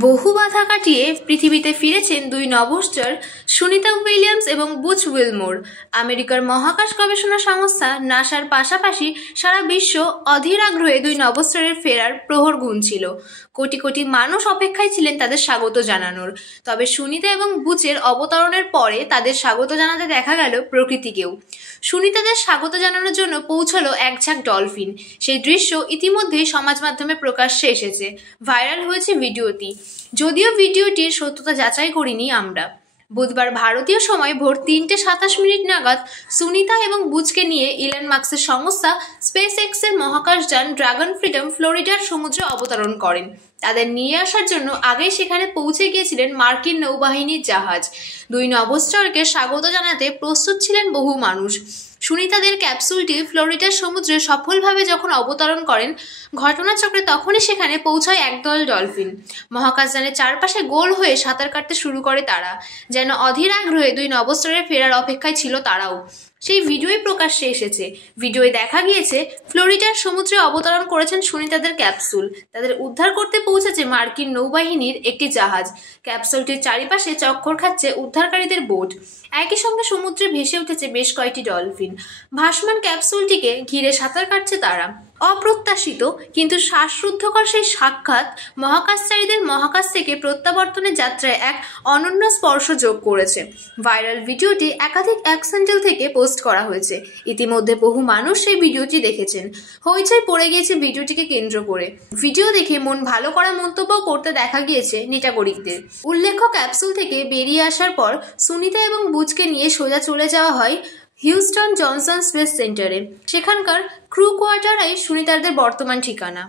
বহু বাধা কাটিয়ে পৃথিবীতে ফিরেছেন দুই নভোশ্চর সুনিতা উইলিয়ামস এবং বুচ উইলমোর। আমেরিকার মহাকাশ গবেষণা সংস্থা নাসার পাশাপাশি সারা বিশ্ব অধীর আগ্রহে দুই নভোশ্চরের ফেরার প্রহর গুনছিল। কোটি কোটি মানুষ অপেক্ষায় ছিলেন তাদের স্বাগত জানানোর। তবে সুনিতা এবং বুচের অবতরণের পরে তাদের স্বাগত জানাতে দেখা গেল প্রকৃতিকেও। সুনিতাদের স্বাগত জানানোর জন্য পৌঁছলো এক ঝাঁক ডলফিন। সেই দৃশ্য ইতিমধ্যেই সমাজ মাধ্যমে প্রকাশ্যে এসেছে, ভাইরাল হয়েছে ভিডিওটি। যদিও ভিডিওটির সত্যতা যাচাই করিনি আমরা। বুধবার ভারতীয় সময় ভোর ৩:২৭ নাগাদ সুনিতা এবং বুচকে নিয়ে ইলন মাস্কের সংস্থা স্পেস এক্সের মহাকাশযান ড্রাগন ফ্রিডম ফ্লোরিডার সমুদ্রে অবতরণ করেন। তাদের নিয়ে আসার জন্য আগেই সেখানে পৌঁছে গিয়েছিলেন মার্কিন নৌবাহিনীর জাহাজ। দুই নভোশ্চরকে স্বাগত জানাতে প্রস্তুত ছিলেন বহু মানুষ। সুনিতাদের ক্যাপসুলটি ফ্লোরিডার সমুদ্রে সফলভাবে যখন অবতরণ করেন, ঘটনাচক্রে তখনই সেখানে পৌঁছায় একদল ডলফিন। মহাকাশযানের চারপাশে গোল হয়ে সাঁতার কাটতে শুরু করে তারা, যেন অধীর আগ্রহে দুই নভোশ্চরের ফেরার অপেক্ষায় ছিল তারাও। সেই ভিডিওই প্রকাশ্যে এসেছে। ভিডিওয় দেখা গিয়েছে ফ্লোরিডার সমুদ্রে অবতরণ করেছেন সুনিতাদের ক্যাপসুল। তাদের উদ্ধার করতে পৌঁছেছে মার্কিন নৌবাহিনীর একটি জাহাজ। ক্যাপসুলটির চারিপাশে চক্কর খাচ্ছে উদ্ধারকারীদের বোট। একই সঙ্গে সমুদ্রে ভেসে উঠেছে বেশ কয়েকটি ডলফিন। ভাসমান ক্যাপসুলটিকে ঘিরে সাঁতার কাটছে তারা। অপ্রত্যাশিত কিন্তু শ্বাসরুদ্ধকর সেই সাক্ষাৎ মহাকাশচারীদের মহাকাশ থেকে প্রত্যাবর্তনের যাত্রায় এক অনন্য স্পর্শ যোগ করেছে। ভাইরাল ভিডিওটি একাধিক এক্স হ্যান্ডেল থেকে পোস্ট করা হয়েছে। ইতিমধ্যে বহু মানুষ সেই ভিডিওটি দেখেছেন। হইচই পড়ে গিয়েছে ভিডিওটিকে কেন্দ্র করে। ভিডিও দেখে মন ভালো করা মন্তব্য করতে দেখা গিয়েছে নেটাগরিকদের। উল্লেখ্য, ক্যাপসুল থেকে বেরিয়ে আসার পর সুনিতা এবং বুচকে নিয়ে সোজা চলে যাওয়া হয় হিউস্টন জনসন স্পেস সেন্টারে। সেখানকার ক্রু কোয়ার্টারেই সুনিতাদের বর্তমান ঠিকানা।